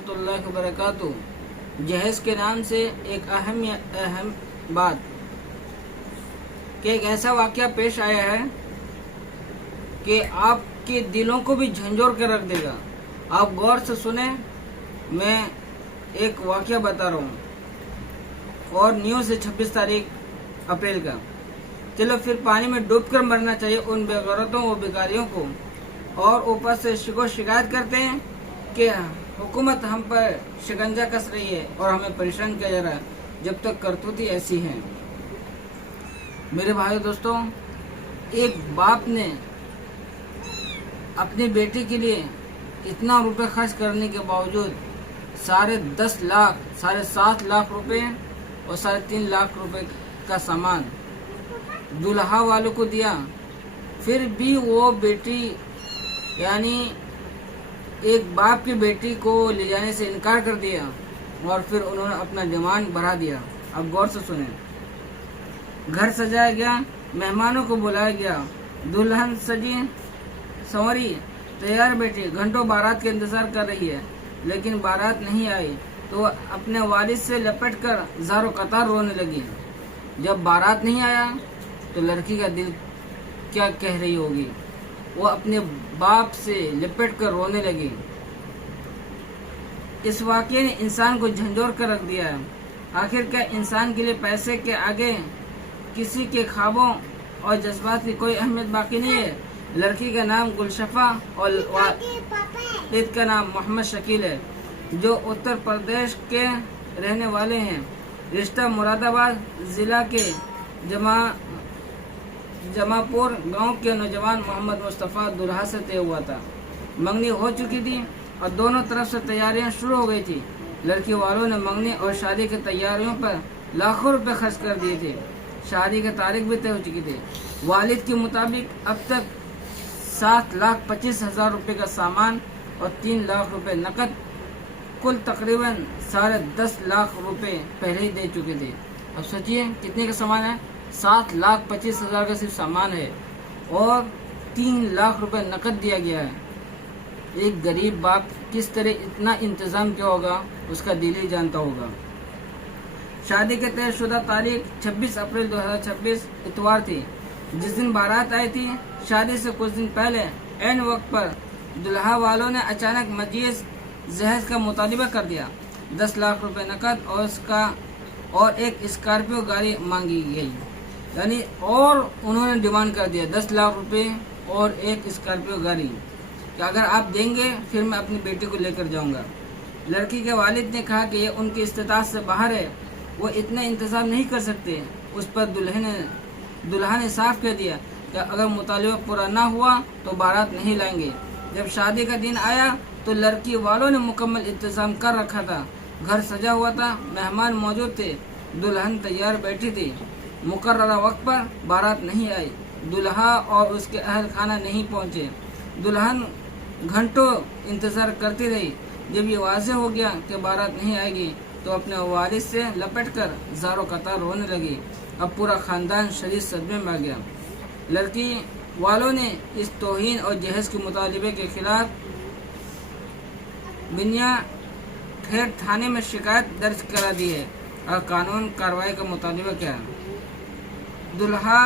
रहमतुल्लाहि व बरकातुहू। जहेज के नाम से एक अहम बात कि एक ऐसा वाक़या पेश आया है कि आपके दिलों को भी झंझोर कर रख देगा। आप गौर से सुने, मैं एक वाक़या बता रहा हूँ और न्यूज़ है 26 तारीख अप्रैल का। चलो फिर पानी में डूबकर मरना चाहिए उन बेगैरतों व बेकारियों को, और ऊपर से शिकायत करते हैं कि हुकूमत हम पर शिकंजा कस रही है और हमें परेशान किया जा रहा है, जब तक करतूती ऐसी है। मेरे भाइयों दोस्तों, एक बाप ने अपनी बेटी के लिए इतना रुपए खर्च करने के बावजूद 10.5 लाख, 7.5 लाख रुपए और 3.5 लाख रुपए का सामान दुल्हा वालों को दिया, फिर भी वो बेटी यानी एक बाप की बेटी को ले जाने से इनकार कर दिया और फिर उन्होंने अपना डिमांड बढ़ा दिया। अब गौर से सुने। घर सजाया गया, मेहमानों को बुलाया गया, दुल्हन सजी संवरी तैयार बैठी, घंटों बारात का इंतजार कर रही है, लेकिन बारात नहीं आई तो अपने वालिद से लपट कर ज़ारो कतार रोने लगी। जब बारात नहीं आया तो लड़की का दिल क्या कह रही होगी, वो अपने बाप से लिपट कर रोने लगी। इस वाक़ये ने इंसान को झंझोर कर रख दिया है। आखिर क्या इंसान के लिए पैसे के आगे किसी के ख्वाबों और जज्बात की कोई अहमियत बाकी नहीं है। लड़की का नाम गुलशफा और वालिद का नाम मोहम्मद शकील है, जो उत्तर प्रदेश के रहने वाले हैं। रिश्ता मुरादाबाद ज़िला के जमापुर गांव के नौजवान मोहम्मद मुस्तफ़ा दुल्हा से तय हुआ था। मंगनी हो चुकी थी और दोनों तरफ से तैयारियां शुरू हो गई थी। लड़की वालों ने मंगनी और शादी की तैयारियों पर लाखों रुपए खर्च कर दिए थे। शादी की तारीख भी तय हो चुकी थी। वालिद के मुताबिक अब तक 7,25,000 रुपए का सामान और 3 लाख रुपए नकद, कुल तकरीबन 10.5 लाख रुपए पहले ही दे चुके थे। अब सोचिए कितने का सामान है। 7,25,000 का सिर्फ सामान है और 3 लाख रुपए नकद दिया गया है। एक गरीब बाप किस तरह इतना इंतज़ाम किया होगा, उसका दिल ही जानता होगा। शादी के तयशुदा तारीख 26 अप्रैल 2026 इतवार थी। जिस दिन बारात आई थी, शादी से कुछ दिन पहले ऐन वक्त पर दुल्हा वालों ने अचानक मजीज जहेज का मुतालिबा कर दिया। 10 लाख रुपए नकद और एक स्कॉर्पियो गाड़ी मांगी गई, यानी और उन्होंने डिमांड कर दिया 10 लाख रुपए और एक स्कॉर्पियो गाड़ी कि अगर आप देंगे फिर मैं अपनी बेटी को लेकर जाऊंगा। लड़की के वालिद ने कहा कि ये उनकी इस्तिताअत से बाहर है, वो इतना इंतज़ाम नहीं कर सकते। उस पर दुल्हा ने साफ कह दिया कि अगर मुतालिबा पूरा ना हुआ तो बारात नहीं लाएंगे। जब शादी का दिन आया तो लड़की वालों ने मुकम्मल इंतज़ाम कर रखा था। घर सजा हुआ था, मेहमान मौजूद थे, दुल्हन तैयार बैठी थी। मुकर्ररा वक्त पर बारात नहीं आई, दुल्हा और उसके अहल खाना नहीं पहुँचे। दुल्हन घंटों इंतज़ार करती रही। जब ये वाज़ेह हो गया कि बारात नहीं आएगी तो अपने वालिद से लपटकर ज़ारो कतार रोने लगी। अब पूरा ख़ानदान शदीद सदमे में आ गया। लड़की वालों ने इस तौहीन और जहेज के मुतालिबे के खिलाफ बिनिया खैर थाने में शिकायत दर्ज करा दी है और कानून कार्रवाई का मुतालिबा किया है। दुल्हा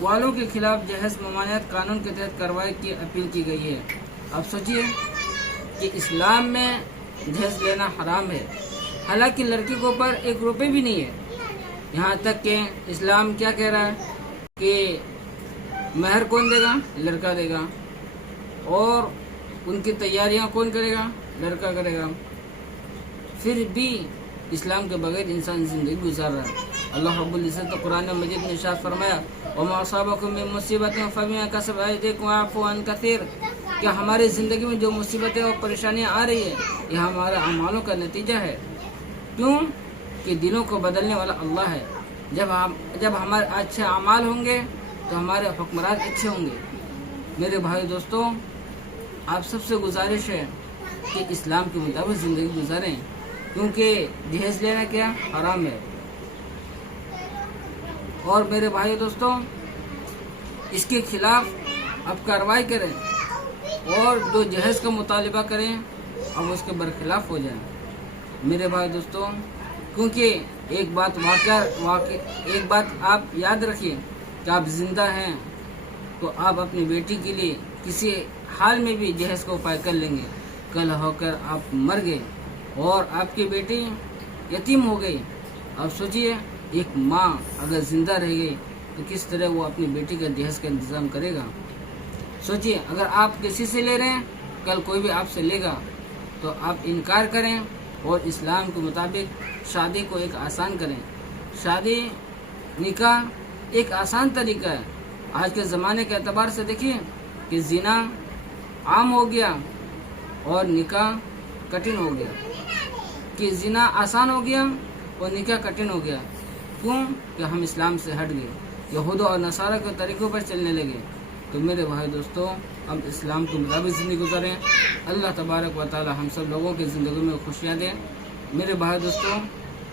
वालों के खिलाफ जहेज ममानियत कानून के तहत कार्रवाई की अपील की गई है। अब सोचिए कि इस्लाम में जहेज लेना हराम है, हालांकि लड़की के ऊपर 1 रुपये भी नहीं है। यहाँ तक कि इस्लाम क्या कह रहा है कि महर कौन देगा, लड़का देगा, और उनकी तैयारियाँ कौन करेगा, लड़का करेगा। फिर भी इस्लाम के बगैर इंसान ज़िंदगी गुजार रहा है। अल्लाह रब्बुल इज़्ज़त तो कुरान मजीद में इरशाद फरमाया, वमा असाबकुम मिन मुसीबतिन फबिमा कसबत अयदीकुम वयअफू अन कसीर, कि हमारी ज़िंदगी में जो मुसीबतें और परेशानियाँ आ रही है यह हमारे अमालों का नतीजा है। क्यों? कि दिलों को बदलने वाला अल्लाह है। जब हमारे अच्छे अमाल होंगे तो हमारे हुक्मरान अच्छे होंगे। मेरे भाई दोस्तों, आप सबसे गुजारिश है कि इस्लाम के मुताबिक ज़िंदगी गुजारें, क्योंकि जहेज लेना क्या हराम है। और मेरे भाई दोस्तों, इसके खिलाफ अब कार्रवाई करें और जो जहेज का मुतालिबा करें अब उसके बरखिलाफ हो जाए। मेरे भाई दोस्तों, क्योंकि एक बात एक बात आप याद रखिए कि आप जिंदा हैं तो आप अपनी बेटी के लिए किसी हाल में भी जहेज का उपाय कर लेंगे। कल होकर आप मर गए और आपकी बेटी यतीम हो गई। अब सोचिए, एक माँ अगर जिंदा रह गई तो किस तरह वो अपनी बेटी का जहेज का इंतजाम करेगा। सोचिए, अगर आप किसी से ले रहे हैं, कल कोई भी आपसे लेगा तो आप इनकार करें और इस्लाम के मुताबिक शादी को एक आसान करें। शादी निकाह एक आसान तरीका है। आज के ज़माने के एतबार से देखिए कि ज़िना आम हो गया और निकाह कठिन हो गया, कि ज़िना आसान हो गया और निकाह कठिन हो गया। क्यों? कि हम इस्लाम से हट गए, यहूद और नसारा के तरीक़ों पर चलने लगे। तो मेरे भाई दोस्तों, हम इस्लाम के मुताबिक ज़िंदगी गुजारें। अल्लाह तबारक व तआला हम सब लोगों की ज़िंदगी में खुशियाँ दें। मेरे भाई दोस्तों,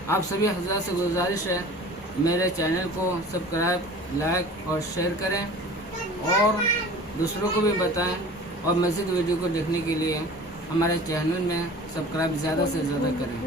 आप सभी हज़रात से गुजारिश है, मेरे चैनल को सब्सक्राइब, लाइक और शेयर करें और दूसरों को भी बताएं। और मज़ीद वीडियो को देखने के लिए हमारे चैनल में सब्सक्राइब ज़्यादा से ज़्यादा करें।